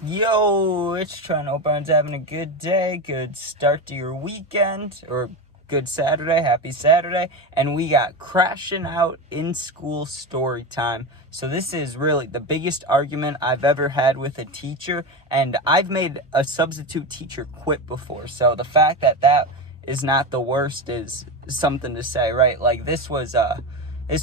Yo, it's Trent. Hope everyone's having a good day, good start to your weekend, or good Saturday, happy Saturday. And we got crashing out in school story time. So this is really the biggest argument I've ever had with a teacher, and I've made a substitute teacher quit before. So the fact that that is not the worst is something to say, right? Like this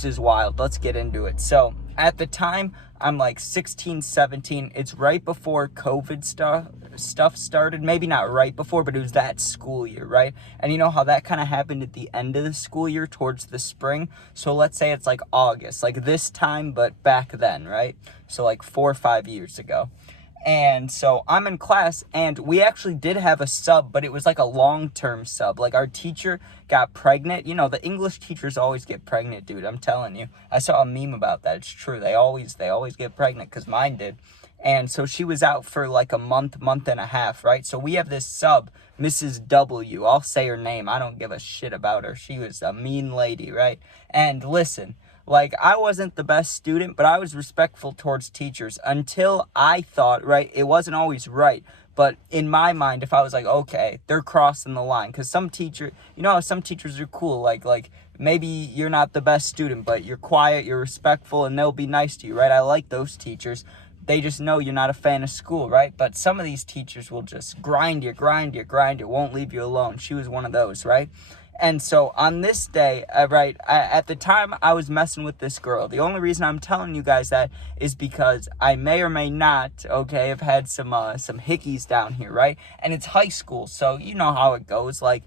is wild. Let's get into it. So at the time, I'm like 16, 17. It's right before COVID stuff started. Maybe not right before, but it was that school year, right? And you know how that kind of happened at the end of the school year towards the spring. So let's say it's like August, like this time, but back then, right? So like 4 or 5 years ago. And so I'm in class, and we actually did have a sub, but it was like a long-term sub. Like our teacher got pregnant. You know, the English teachers always get pregnant, dude. I'm telling you. I saw a meme about that. It's true. They always get pregnant, because mine did. And so she was out for like a month and a half, right? So we have this sub, Mrs. W. I'll say her name. I don't give a shit about her. She was a mean lady, right? And listen, like, I wasn't the best student, but I was respectful towards teachers until I thought, right, it wasn't always right. But in my mind, if I was like, okay, they're crossing the line, because some teacher, you know how some teachers are cool, like maybe you're not the best student, but you're quiet, you're respectful, and they'll be nice to you, right? I like those teachers. They just know you're not a fan of school, right? But some of these teachers will just grind you, won't leave you alone. She was one of those, right? And so on this day, at the time I was messing with this girl. The only reason I'm telling you guys that is because I may or may not, okay, have had some hickeys down here, right? And it's high school, so you know how it goes. Like,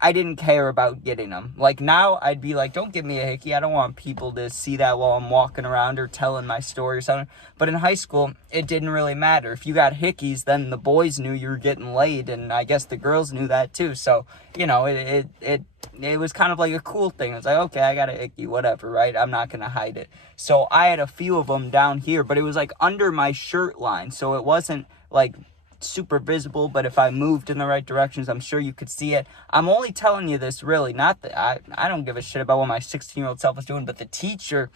I didn't care about getting them. Like, now I'd be like, don't give me a hickey. I don't want people to see that while I'm walking around or telling my story or something. But in high school, it didn't really matter. If you got hickeys, then the boys knew you were getting laid, and I guess the girls knew that too. So, you know, it was kind of like a cool thing. It was like, okay, I got a hickey, whatever, right? I'm not going to hide it. So I had a few of them down here, but it was like under my shirt line. So it wasn't like super visible, but if I moved in the right directions, I'm sure you could see it. I'm only telling you this, really, not that I don't give a shit about what my 16-year-old self was doing, but the teacher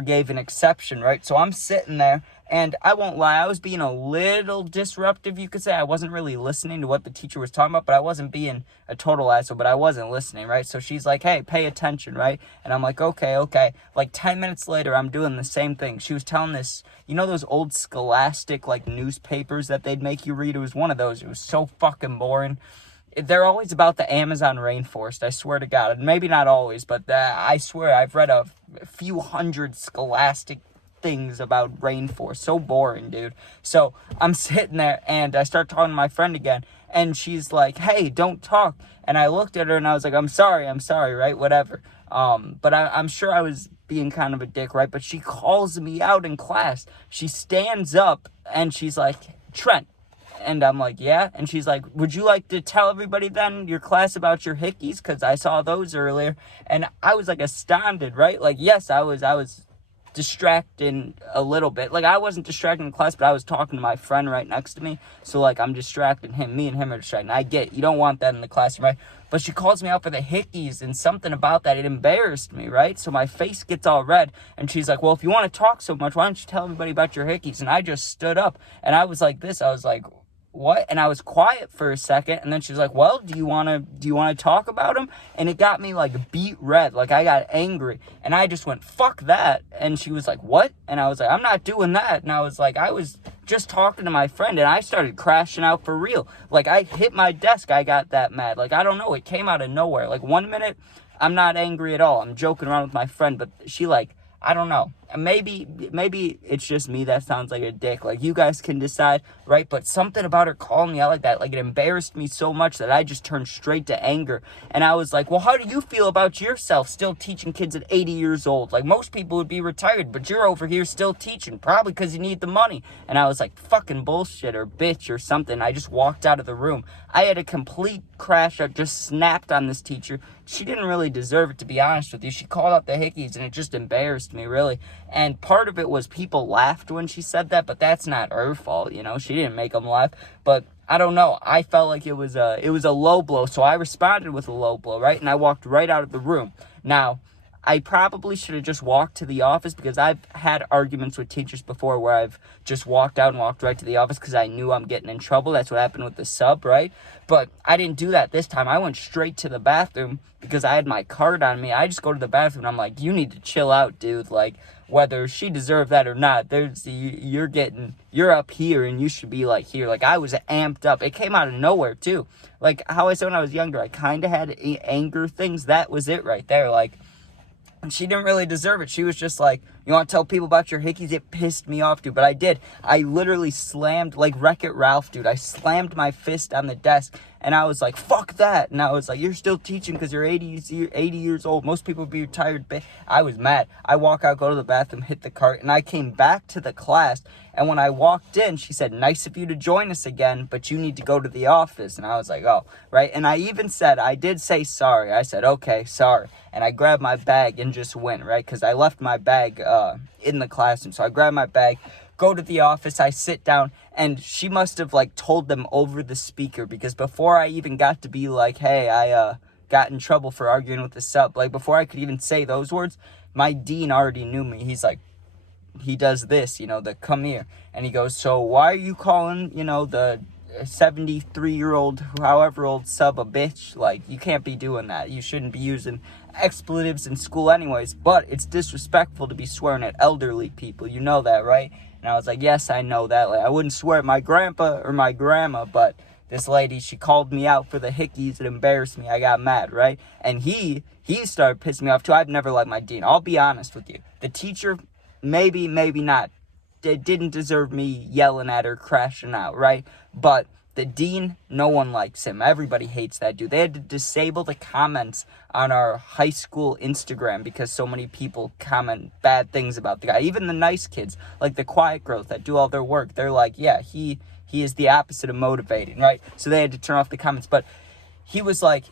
gave an exception, right? So I'm sitting there, and I won't lie, I was being a little disruptive, you could say. I wasn't really listening to what the teacher was talking about, but I wasn't being a total asshole, but I wasn't listening, right? So she's like, hey, pay attention, right? And I'm like, okay. Like 10 minutes later, I'm doing the same thing. She was telling this, you know those old Scholastic, like, newspapers that they'd make you read? It was one of those. It was so fucking boring. They're always about the Amazon rainforest, I swear to God. Maybe not always, but I swear I've read a few hundred Scholastic things about rainforest. So boring, dude. So I'm sitting there, and I start talking to my friend again, and she's like, hey, don't talk. And I looked at her, and I was like, I'm sorry, right? Whatever. But I'm sure I was being kind of a dick, right? But she calls me out in class. She stands up, and she's like, Trent. And I'm like, yeah. And she's like, would you like to tell everybody then, your class, about your hickeys? Because I saw those earlier. And I was like astounded, right? Like, yes, I was distracting a little bit. Like, I wasn't distracting the class, but I was talking to my friend right next to me. So, like, I'm distracting him. Me and him are distracting. I get it. You don't want that in the classroom, right? But she calls me out for the hickeys, and something about that, it embarrassed me, right? So my face gets all red, and she's like, well, if you want to talk so much, why don't you tell everybody about your hickeys? And I just stood up, and I was like this. I was like, what? And I was quiet for a second, and then she's like, well, do you want to talk about them? And it got me like beet red. Like, I got angry, and I just went, fuck that. And she was like, what? And I was like, I'm not doing that. And I was like, I was just talking to my friend, and I started crashing out for real. Like, I hit my desk. I got that mad. Like, I don't know, it came out of nowhere. Like, 1 minute I'm not angry at all, I'm joking around with my friend, but she, like, I don't know. Maybe it's just me that sounds like a dick. Like, you guys can decide, right? But something about her calling me out like that, like, it embarrassed me so much that I just turned straight to anger. And I was like, well, how do you feel about yourself still teaching kids at 80 years old? Like, most people would be retired, but you're over here still teaching, probably because you need the money. And I was like, fucking bullshit, or bitch, or something. I just walked out of the room. I had a complete crash. I just snapped on this teacher. She didn't really deserve it, to be honest with you. She called out the hickeys, and it just embarrassed me, really. And part of it was people laughed when she said that, but that's not her fault, you know. She didn't make them laugh. But I don't know. I felt like it was a low blow, so I responded with a low blow, right? And I walked right out of the room. Now, I probably should have just walked to the office, because I've had arguments with teachers before where I've just walked out and walked right to the office because I knew I'm getting in trouble. That's what happened with the sub, right? But I didn't do that this time. I went straight to the bathroom because I had my card on me. I just go to the bathroom and I'm like, you need to chill out, dude. Like, whether she deserved that or not, you're up here and you should be like here. Like, I was amped up. It came out of nowhere too. Like how I said when I was younger, I kind of had anger things. That was it right there. Like, she didn't really deserve it. She was just like, you want to tell people about your hickeys? It pissed me off, dude. But I did. I literally slammed, like Wreck-It Ralph, dude. I slammed my fist on the desk, and I was like, fuck that. And I was like, you're still teaching because you're 80 years old. Most people would be retired. I was mad. I walk out, go to the bathroom, hit the cart, and I came back to the class. And when I walked in, she said, nice of you to join us again, but you need to go to the office. And I was like, oh, right. And I even said, I did say sorry. I said, okay, sorry. And I grabbed my bag and just went, right? Because I left my bag in the classroom. So I grabbed my bag, go to the office, I sit down, and she must have, like, told them over the speaker. Because before I even got to be like, hey, I got in trouble for arguing with the sub, like, before I could even say those words, my dean already knew me. He's like, he does this, the come here. And he goes, so why are you calling, the 73-year-old, however old sub a bitch? Like, you can't be doing that. You shouldn't be using expletives in school anyways, but it's disrespectful to be swearing at elderly people. You know that, right? And I was like, yes, I know that. Like, I wouldn't swear at my grandpa or my grandma, but this lady, she called me out for the hickeys. It embarrassed me. I got mad, right? And he started pissing me off too. I've never liked my dean. I'll be honest with you. The teacher, maybe not, didn't deserve me yelling at her, crashing out, right? But the dean, no one likes him. Everybody hates that dude. They had to disable the comments on our high school Instagram because so many people comment bad things about the guy. Even the nice kids, like the quiet girls that do all their work, they're like, yeah, he is the opposite of motivating, right? So they had to turn off the comments. But he was like,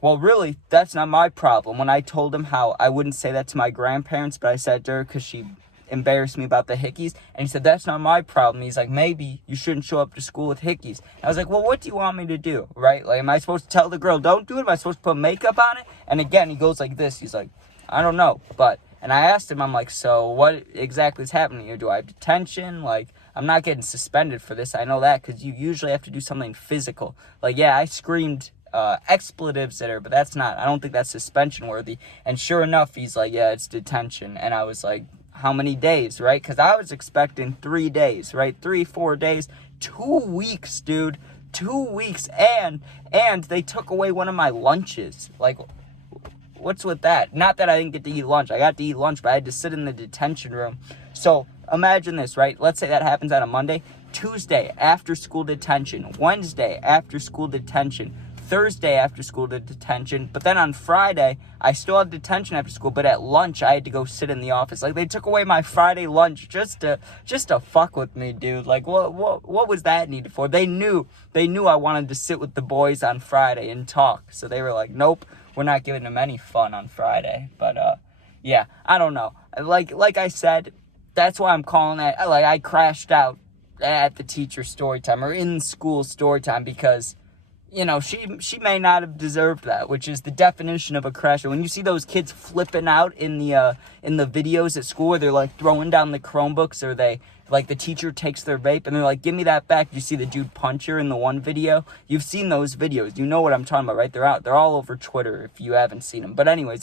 well, really, that's not my problem. When I told him how I wouldn't say that to my grandparents, but I said to her because she embarrassed me about the hickeys, and he said, that's not my problem. He's like, maybe you shouldn't show up to school with hickeys. I was like, well, what do you want me to do, right? Like, am I supposed to tell the girl don't do it? Am I supposed to put makeup on it? And again, he goes like this. He's like, I don't know, and I asked him, I'm like, so what exactly is happening here? Do I have detention? Like, I'm not getting suspended for this. I know that because you usually have to do something physical. Like, yeah, I screamed expletives at her, but I don't think that's suspension worthy. And sure enough, he's like, yeah, it's detention. And I was like, how many days, right? Because I was expecting 3 days, right? 3-4 days, 2 weeks, dude, 2 weeks. And they took away one of my lunches. Like, what's with that? Not that I didn't get to eat lunch. I got to eat lunch, but I had to sit in the detention room. So imagine this, right? Let's say that happens on a Monday. Tuesday, after school detention. Wednesday, after school detention. Thursday, after school detention. But then on Friday, I still have detention after school, but at lunch, I had to go sit in the office. Like, they took away my Friday lunch just to fuck with me, dude. Like, what was that needed for? They knew I wanted to sit with the boys on Friday and talk. So they were like, nope, we're not giving them any fun on Friday. But, yeah, I don't know. Like I said, that's why I'm calling it, like, I crashed out at the teacher story time or in school story time because, she may not have deserved that, which is the definition of a crasher. When you see those kids flipping out in the videos at school where they're like throwing down the Chromebooks, or they, like, the teacher takes their vape and they're like, give me that back. You see the dude punch her in the one video. You've seen those videos. You know what I'm talking about, right? They're all over Twitter if you haven't seen them. But anyways,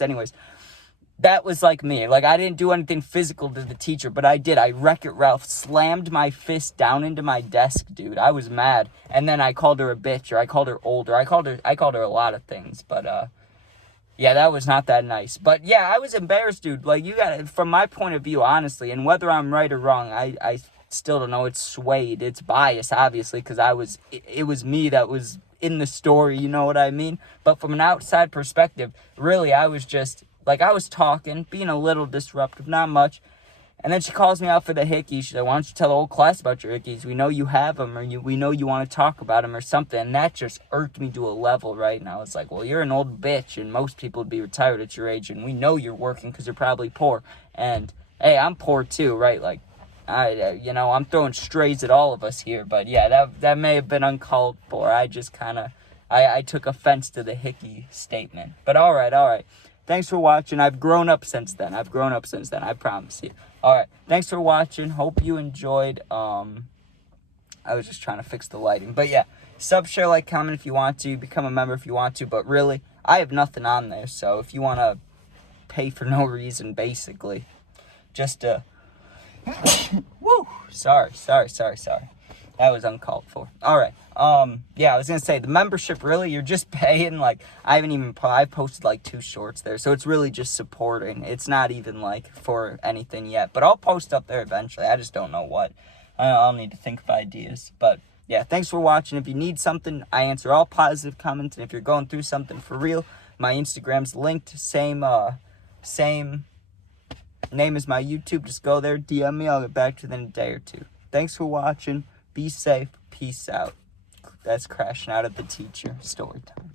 that was like me. Like, I didn't do anything physical to the teacher, but I did. I Wreck-It Ralph slammed my fist down into my desk, dude. I was mad. And then I called her a bitch, or I called her older. I called her a lot of things, but yeah, that was not that nice. But yeah, I was embarrassed, dude. Like, you got it from my point of view, honestly, and whether I'm right or wrong, I still don't know. It's swayed. It's biased, obviously, because it was me that was in the story, you know what I mean? But from an outside perspective, really, I was just, like, I was talking, being a little disruptive, not much. And then she calls me out for the hickeys. She's like, why don't you tell the whole class about your hickeys? We know you have them, or we know you want to talk about them or something. And that just irked me to a level, right? And I was like, well, you're an old bitch, and most people would be retired at your age, and we know you're working because you're probably poor. And, hey, I'm poor too, right? Like, I'm throwing strays at all of us here. But, yeah, that may have been uncalled for. I just kind of, I took offense to the hickey statement. But all right. thanks for watching. I've grown up since then. I promise you. All right, thanks for watching. Hope you enjoyed. I was just trying to fix the lighting. But yeah, sub, share, like, comment if you want to. Become a member if you want to. But really, I have nothing on there. So if you want to pay for no reason, basically, just woo. Sorry. That was uncalled for. All right. Yeah, I was going to say, the membership, really, you're just paying, like, I've posted, like, 2 shorts there, so it's really just supporting. It's not even, like, for anything yet, but I'll post up there eventually. I just don't know what. I'll need to think of ideas, but, yeah, thanks for watching. If you need something, I answer all positive comments, and if you're going through something for real, my Instagram's linked, same name as my YouTube. Just go there, DM me, I'll get back to you in a day or 2. Thanks for watching. Be safe. Peace out. That's crashing out at the teacher. Story time.